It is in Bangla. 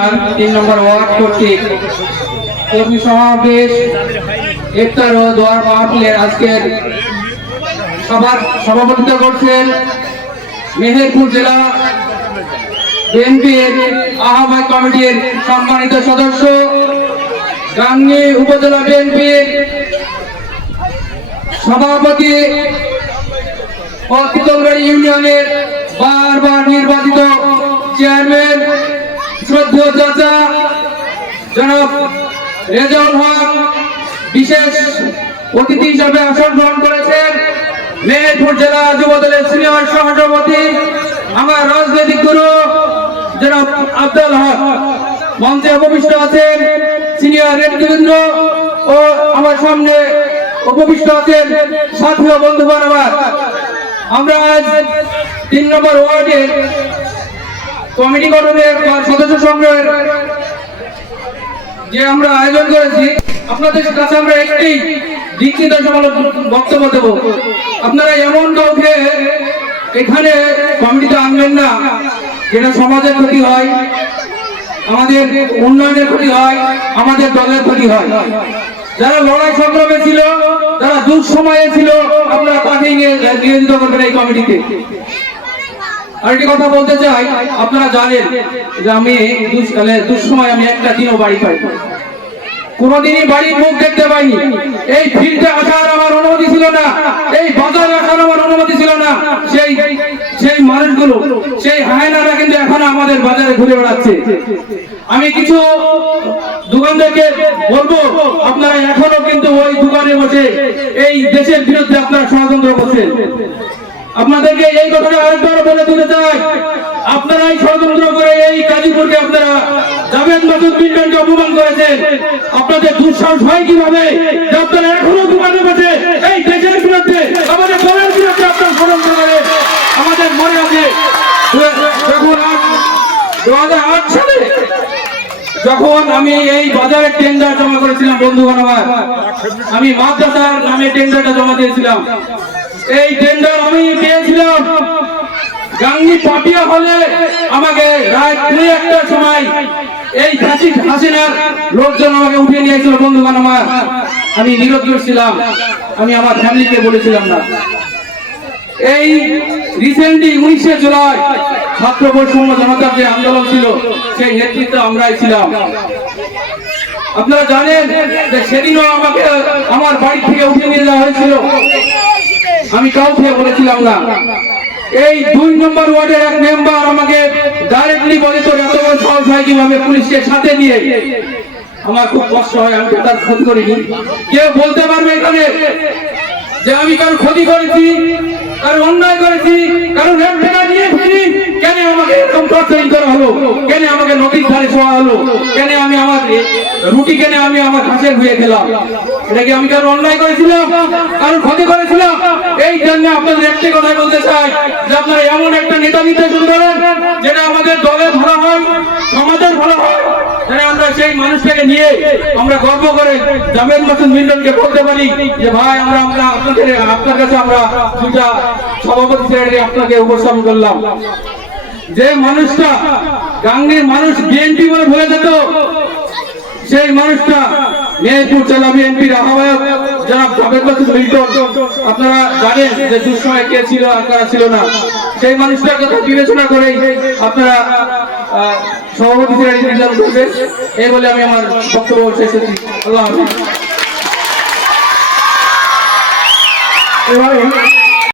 ইউনিয়ন 3 নম্বর ওয়ার্ড কর্তৃক কর্মী সমাবেশ ইফতার ও দোয়ার মাহফিলের আজকের সভার সভাপতিত্ব করছেন মেহেরপুর জেলা বিএনপির আহ্বায়ক কমিটির সম্মানিত সদস্য, গাংনী উপজেলা বিএনপির সভাপতি ও তিতমবাড়ি ইউনিয়নের বারবার নির্বাচিত চেয়ারম্যান শ্রদ্ধেয় চাচা জনাব রেজাউল হক বিশেষ অতিথি হিসাবে আসন গ্রহণ করেছেন। মেহেরপুর জেলা যুবদলের সিনিয়র সহসভাপতি আমার রাজনৈতিক গুরু জনাব আব্দুল হক মঞ্চে উপবিষ্ট আছেন। সিনিয়র নেতৃবৃন্দ ও আমার সামনে উপবিষ্ট আছেন সাথী ও বন্ধুগণ। আমরা আজ 3 নম্বর ওয়ার্ডের কমিটি গঠনের সদস্য সংগ্রহের যে আমরা আয়োজন করেছি, আপনাদের কাছে আমরা একটি লিখিত বক্তব্য দেব। আপনারা এমন কাউকে এখানে কমিটিতে আনবেন না যেটা সমাজের ক্ষতি হয়, আমাদের উন্নয়নের ক্ষতি হয়, আমাদের দলের ক্ষতি হয়। যারা লড়াই সংগ্রামে ছিল, যারা দুঃসময়ে ছিল, আপনারা তাকেই নিয়োজিত করবেন এই কমিটিতে। আরেকটি কথা বলতে চাই, আপনারা জানেন যে আমি দুঃসময় আমি একটা দিনও বাড়ি পাই, কোনদিনই বাড়ির মুখ দেখতে পাইনি। এই ফিল্ডে আসার আমার অনুমতি ছিল না, এই বাজারে আসার আমার অনুমতি ছিল না। সেই মানুষগুলো, সেই হায়নারা কিন্তু এখনো আমাদের বাজারে ঘুরে বেড়াচ্ছে। আমি কিছু দোকানদারকে বলবো, আপনারা এখনো কিন্তু ওই দোকানে বসে এই দেশের বিরুদ্ধে আপনারা ষড়যন্ত্র করছেন। আপনাদেরকে এই কথাটা আরেকবার বলে দিতে চাই, আপনারাই ষড়যন্ত্র করে এই গাজীপুরকে আপনারা জাভেদ মাসুদ মিন্টনকে অপমান করেছেন। আপনাদের দুঃসাহস হয় কিভাবে যে আপনারা এখনো দোকানে বসে এই দেশের বিরুদ্ধে, আমাদের দলের বিরুদ্ধে আপনারা ষড়যন্ত্র করে। আমাদের মনে আছে যখন 2008 সালে যখন আমি এই বাজারের টেন্ডার জমা করেছিলাম, বন্ধুগণ আমার, আমি মাদ্রাসার নামে টেন্ডারটা জমা দিয়েছিলাম। এই টেন্ডার আমি পেয়েছিলাম গাংনী পাপিয়া হলে। আমাকে রাত 2-1টার সময় এই হাসিনার লোকজন আমাকে উঠিয়ে নিয়েছিল। বন্ধুগণ আমার, আমি নিরুদ্দেশ ছিলাম, আমি আমার ফ্যামিলিকে বলেছিলাম না। এই রিসেন্টলি 19শে জুলাই ছাত্র বৈষম্য জনতার যে আন্দোলন ছিল, সেই নেতৃত্বে আমরাই ছিলাম। আপনারা জানেন যে সেদিনও আমাকে আমার বাড়ি থেকে উঠিয়ে নিয়ে যাওয়া হয়েছিল, আমি কাউকে বলেছিলাম না। এই 2 নম্বর ওয়ার্ডের এক মেম্বার আমাকে ডাইরেক্টলি বলে, তোর এত বড় সাহস হয় কিভাবে পুলিশকে সাথে নিয়ে? আমার খুব কষ্ট হয়, আমি তার ক্ষতি করিনি। কেউ বলতে পারবে এখানে যে আমি কারো ক্ষতি করেছি, কারো অন্যায় করেছি, কারো রেপ ঠেকা নিয়ে ফিরি? কেন আমাকে এরকম টর্চারিং করা হলো? কেন আমাকে নদীর ধারে শোয়া হলো? কেন আমি আমার রুটি কেন আমি আমার ঘাসের ধুয়ে খেলাম? এটা কি আমি কারো অন্যায় করেছিলাম, কারো ক্ষতি করেছিলাম? এই জন্য আপনাদের একটি কথা বলতে চাই যে আপনারা এমন একটা নেতা নির্বাচন করেন যেটা আমাদের দলের ভালো হয়, সমাজের ভালো হয়, যেন আমরা সেই মানুষটাকে নিয়ে আমরা গর্ব করে জাভেদ মাসুদ মিন্টনকে বলতে পারি যে ভাই, আমরা আপনার কাছে আমরা 2টা সভাপতি ছেড়ে আপনাকে উপস্থাপন করলাম। যে মানুষটা গাংনীর মানুষ বিএনপি বলে ভুলে যেত, সেই মানুষটা মেহেরপুর জেলা বিএনপির আহ্বায়ক জনাব জাভেদ মাসুদ মিন্টন। আপনারা জানেন যে দুঃসময় কে ছিল আর কারা ছিল না। সেই মানুষটার কথা বিবেচনা করেই আপনারা সভাপতি নির্ধারণ করবেন। এই বলে আমি আমার বক্তব্য শেষ করছি। আল্লাহ হাফেজ।